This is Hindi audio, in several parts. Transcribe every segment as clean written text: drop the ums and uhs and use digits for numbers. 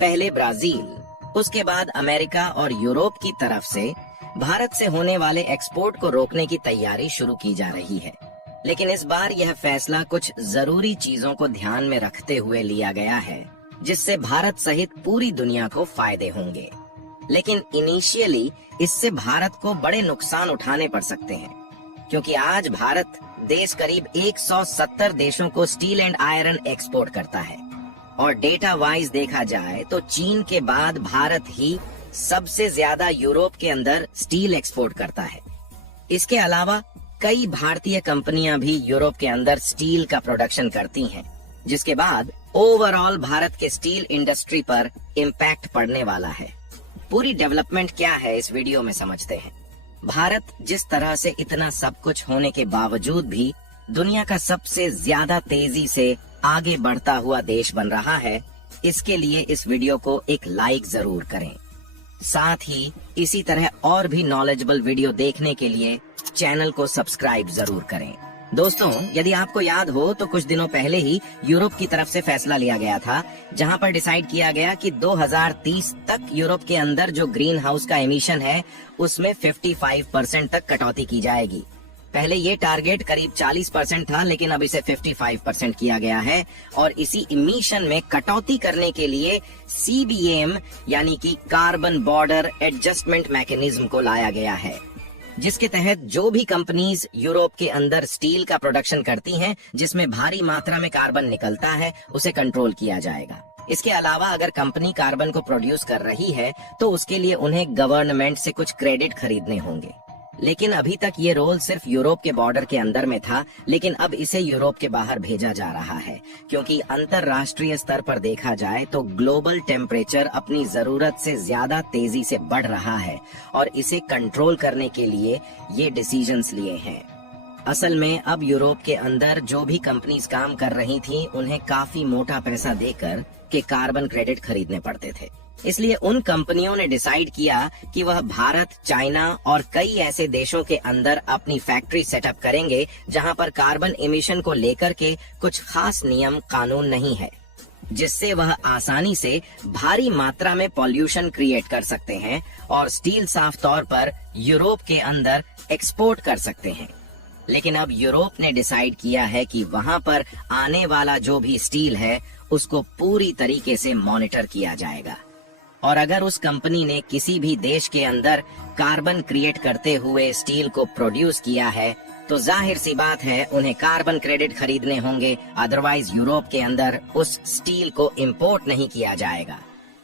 पहले ब्राजील, उसके बाद अमेरिका और यूरोप की तरफ से भारत से होने वाले एक्सपोर्ट को रोकने की तैयारी शुरू की जा रही है। लेकिन इस बार यह फैसला कुछ जरूरी चीजों को ध्यान में रखते हुए लिया गया है, जिससे भारत सहित पूरी दुनिया को फायदे होंगे। लेकिन इनिशियली इससे भारत को बड़े नुकसान उठाने पड़ सकते हैं, क्योंकि आज भारत देश करीब 170 देशों को स्टील एंड आयरन एक्सपोर्ट करता है और डेटा वाइज देखा जाए तो चीन के बाद भारत ही सबसे ज्यादा यूरोप के अंदर स्टील एक्सपोर्ट करता है। इसके अलावा कई भारतीय कंपनियां भी यूरोप के अंदर स्टील का प्रोडक्शन करती हैं, जिसके बाद ओवरऑल भारत के स्टील इंडस्ट्री पर इम्पैक्ट पड़ने वाला है। पूरी डेवलपमेंट क्या है इस वीडियो में समझते हैं। भारत जिस तरह से इतना सब कुछ होने के बावजूद भी दुनिया का सबसे ज्यादा तेजी से आगे बढ़ता हुआ देश बन रहा है, इसके लिए इस वीडियो को एक लाइक जरूर करें। साथ ही इसी तरह और भी नॉलेजेबल वीडियो देखने के लिए चैनल को सब्सक्राइब जरूर करें। दोस्तों, यदि आपको याद हो तो कुछ दिनों पहले ही यूरोप की तरफ से फैसला लिया गया था, जहां पर डिसाइड किया गया कि 2030 तक यूरोप के अंदर जो ग्रीन हाउस का एमिशन है उसमें 55% तक कटौती की जाएगी। पहले ये टारगेट करीब 40% था, लेकिन अब इसे 55% किया गया है और इसी इमिशन में कटौती करने के लिए CBAM यानी कि कार्बन बॉर्डर एडजस्टमेंट मैकेनिज्म को लाया गया है, जिसके तहत जो भी कंपनीज यूरोप के अंदर स्टील का प्रोडक्शन करती हैं, जिसमें भारी मात्रा में कार्बन निकलता है, उसे कंट्रोल किया जाएगा। इसके अलावा अगर कंपनी कार्बन को प्रोड्यूस कर रही है तो उसके लिए उन्हें गवर्नमेंट से कुछ क्रेडिट खरीदने होंगे। लेकिन अभी तक ये रोल सिर्फ यूरोप के बॉर्डर के अंदर में था, लेकिन अब इसे यूरोप के बाहर भेजा जा रहा है, क्योंकि अंतरराष्ट्रीय स्तर पर देखा जाए तो ग्लोबल टेम्परेचर अपनी जरूरत से ज्यादा तेजी से बढ़ रहा है और इसे कंट्रोल करने के लिए ये डिसीजंस लिए हैं। असल में अब यूरोप के अंदर जो भी कंपनीज काम कर रही थी, उन्हें काफी मोटा पैसा देकर के कार्बन क्रेडिट खरीदने पड़ते थे। इसलिए उन कंपनियों ने डिसाइड किया कि वह भारत, चाइना और कई ऐसे देशों के अंदर अपनी फैक्ट्री सेटअप करेंगे जहां पर कार्बन एमिशन को लेकर के कुछ खास नियम कानून नहीं है, जिससे वह आसानी से भारी मात्रा में पॉल्यूशन क्रिएट कर सकते हैं और स्टील साफ तौर पर यूरोप के अंदर एक्सपोर्ट कर सकते हैं। लेकिन अब यूरोप ने डिसाइड किया है कि वहां पर आने वाला जो भी स्टील है उसको पूरी तरीके से मॉनिटर किया जाएगा, और अगर उस कंपनी ने किसी भी देश के अंदर कार्बन क्रिएट करते हुए स्टील को प्रोड्यूस किया है तो जाहिर सी बात है उन्हें कार्बन क्रेडिट खरीदने होंगे, अदरवाइज यूरोप के अंदर उस स्टील को इंपोर्ट नहीं किया जाएगा।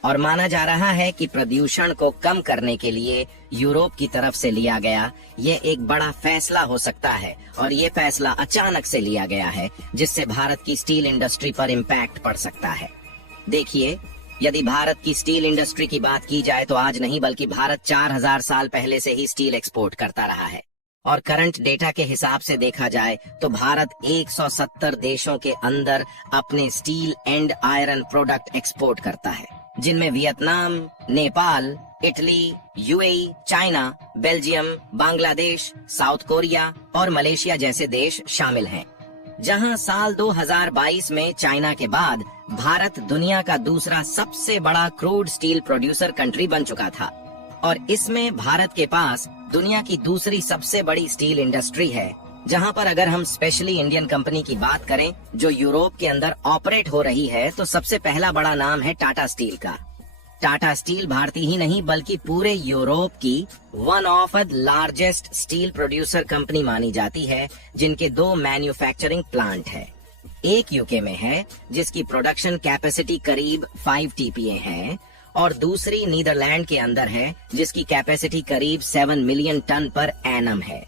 और माना जा रहा है कि प्रदूषण को कम करने के लिए यूरोप की तरफ से लिया गया ये एक बड़ा फैसला हो सकता है, और ये फैसला अचानक से लिया गया है, जिससे भारत की स्टील इंडस्ट्री पर इम्पैक्ट पड़ सकता है। देखिए, यदि भारत की स्टील इंडस्ट्री की बात की जाए तो आज नहीं बल्कि भारत 4000 साल पहले से ही स्टील एक्सपोर्ट करता रहा है, और करंट डेटा के हिसाब से देखा जाए तो भारत 170 देशों के अंदर अपने steel and iron product export करता है, जिनमें Vietnam, Nepal, Italy, UAE, China, Belgium, Bangladesh, south Korea और मलेशिया जैसे देश शामिल हैं। जहां साल 2022 में चाइना के बाद भारत दुनिया का दूसरा सबसे बड़ा क्रूड स्टील प्रोड्यूसर कंट्री बन चुका था, और इसमें भारत के पास दुनिया की दूसरी सबसे बड़ी स्टील इंडस्ट्री है, जहां पर अगर हम स्पेशली इंडियन कंपनी की बात करें जो यूरोप के अंदर ऑपरेट हो रही है, तो सबसे पहला बड़ा नाम है टाटा स्टील का। टाटा स्टील भारतीय ही नहीं बल्कि पूरे यूरोप की one of the largest steel producer company मानी जाती है, जिनके 2 मैन्युफैक्चरिंग प्लांट है। एक यूके में है जिसकी प्रोडक्शन कैपेसिटी करीब 5 TPA है, और दूसरी नीदरलैंड के अंदर है जिसकी कैपेसिटी करीब 7 मिलियन टन पर एनम है।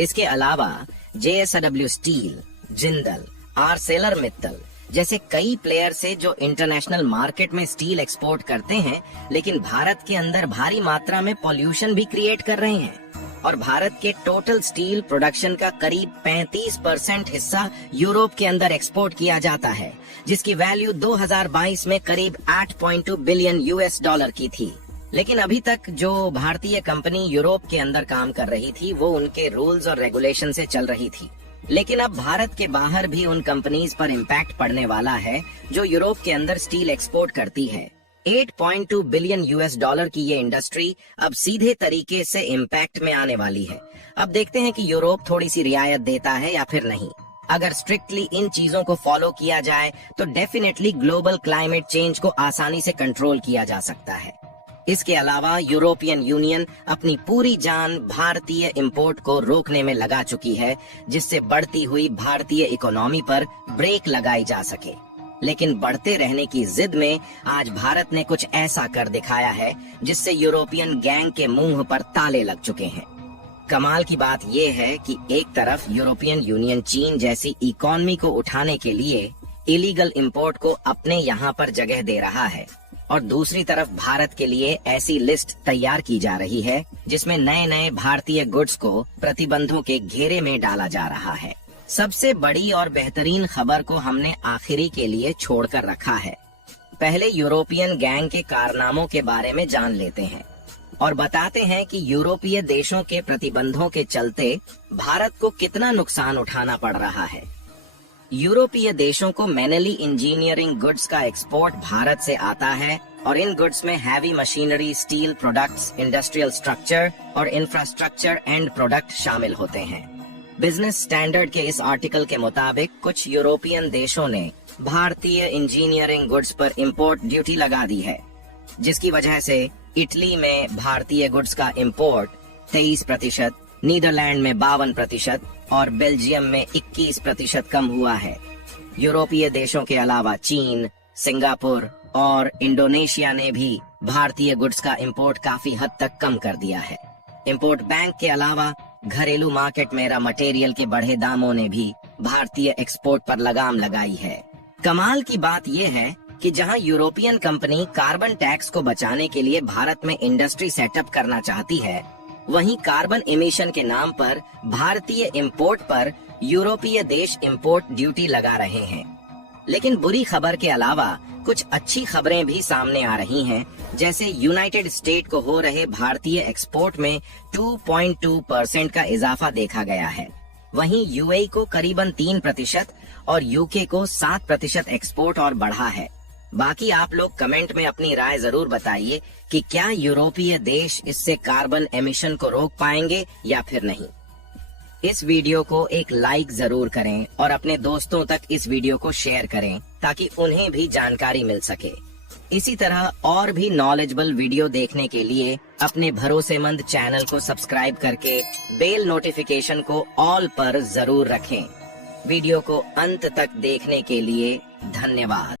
इसके अलावा JSW steel, Jindal, Arcelor Mittal जैसे कई प्लेयर से जो इंटरनेशनल मार्केट में स्टील एक्सपोर्ट करते हैं, लेकिन भारत के अंदर भारी मात्रा में पॉल्यूशन भी क्रिएट कर रहे हैं, और भारत के टोटल स्टील प्रोडक्शन का करीब 35% हिस्सा यूरोप के अंदर एक्सपोर्ट किया जाता है, जिसकी वैल्यू 2022 में करीब 8.2 बिलियन US$ की थी। लेकिन अभी तक जो भारतीय कंपनी यूरोप के अंदर काम कर रही थी वो उनके रूल्स और रेगुलेशन से चल रही थी, लेकिन अब भारत के बाहर भी उन कंपनीज पर इम्पैक्ट पड़ने वाला है जो यूरोप के अंदर स्टील एक्सपोर्ट करती है। $8.2 बिलियन की ये इंडस्ट्री अब सीधे तरीके से इम्पैक्ट में आने वाली है। अब देखते हैं कि यूरोप थोड़ी सी रियायत देता है या फिर नहीं। अगर स्ट्रिक्टली इन चीजों को फॉलो किया जाए तो डेफिनेटली ग्लोबल क्लाइमेट चेंज को आसानी से कंट्रोल किया जा सकता है। इसके अलावा यूरोपियन यूनियन अपनी पूरी जान भारतीय इंपोर्ट को रोकने में लगा चुकी है, जिससे बढ़ती हुई भारतीय इकोनॉमी पर ब्रेक लगाई जा सके। लेकिन बढ़ते रहने की जिद में आज भारत ने कुछ ऐसा कर दिखाया है जिससे यूरोपियन गैंग के मुंह पर ताले लग चुके हैं। कमाल की बात यह है कि एक तरफ यूरोपियन यूनियन चीन जैसी इकोनॉमी को उठाने के लिए इलीगल इंपोर्ट को अपने यहाँ पर जगह दे रहा है, और दूसरी तरफ भारत के लिए ऐसी लिस्ट तैयार की जा रही है जिसमें नए नए भारतीय गुड्स को प्रतिबंधों के घेरे में डाला जा रहा है। सबसे बड़ी और बेहतरीन खबर को हमने आखिरी के लिए छोड़कर रखा है। पहले यूरोपियन गैंग के कारनामों के बारे में जान लेते हैं और बताते हैं कि यूरोपीय देशों के प्रतिबंधों के चलते भारत को कितना नुकसान उठाना पड़ रहा है। यूरोपीय देशों को मैनुअली इंजीनियरिंग गुड्स का एक्सपोर्ट भारत से आता है, और इन गुड्स में heavy machinery, steel products, industrial structure और इंफ्रास्ट्रक्चर एंड प्रोडक्ट शामिल होते हैं। बिजनेस स्टैंडर्ड के इस आर्टिकल के मुताबिक कुछ यूरोपियन देशों ने भारतीय इंजीनियरिंग गुड्स पर इंपोर्ट ड्यूटी लगा दी है, जिसकी वजह से इटली में भारतीय गुड्स का इंपोर्ट 23%, नीदरलैंड में 52% और बेल्जियम में 21% कम हुआ है। यूरोपीय देशों के अलावा चीन, सिंगापुर और इंडोनेशिया ने भी भारतीय गुड्स का इंपोर्ट काफी हद तक कम कर दिया है। इंपोर्ट बैंक के अलावा घरेलू मार्केट में रॉ मटेरियल के बढ़े दामों ने भी भारतीय एक्सपोर्ट पर लगाम लगाई है। कमाल की बात यह है कि जहां यूरोपियन कंपनी कार्बन टैक्स को बचाने के लिए भारत में इंडस्ट्री सेटअप करना चाहती है, वहीं कार्बन इमिशन के नाम पर भारतीय इंपोर्ट पर यूरोपीय देश इंपोर्ट ड्यूटी लगा रहे हैं। लेकिन बुरी खबर के अलावा कुछ अच्छी खबरें भी सामने आ रही हैं, जैसे यूनाइटेड स्टेट को हो रहे भारतीय एक्सपोर्ट में 2.2% का इजाफा देखा गया है। वहीं यूएई को करीबन 3% और यूके को 7% एक्सपोर्ट और बढ़ा है। बाकी आप लोग कमेंट में अपनी राय जरूर बताइए कि क्या यूरोपीय देश इससे कार्बन एमिशन को रोक पाएंगे या फिर नहीं। इस वीडियो को एक लाइक जरूर करें और अपने दोस्तों तक इस वीडियो को शेयर करें ताकि उन्हें भी जानकारी मिल सके। इसी तरह और भी नॉलेजेबल वीडियो देखने के लिए अपने भरोसेमंद चैनल को सब्सक्राइब करके बेल नोटिफिकेशन को ऑल पर जरूर रखें। वीडियो को अंत तक देखने के लिए धन्यवाद।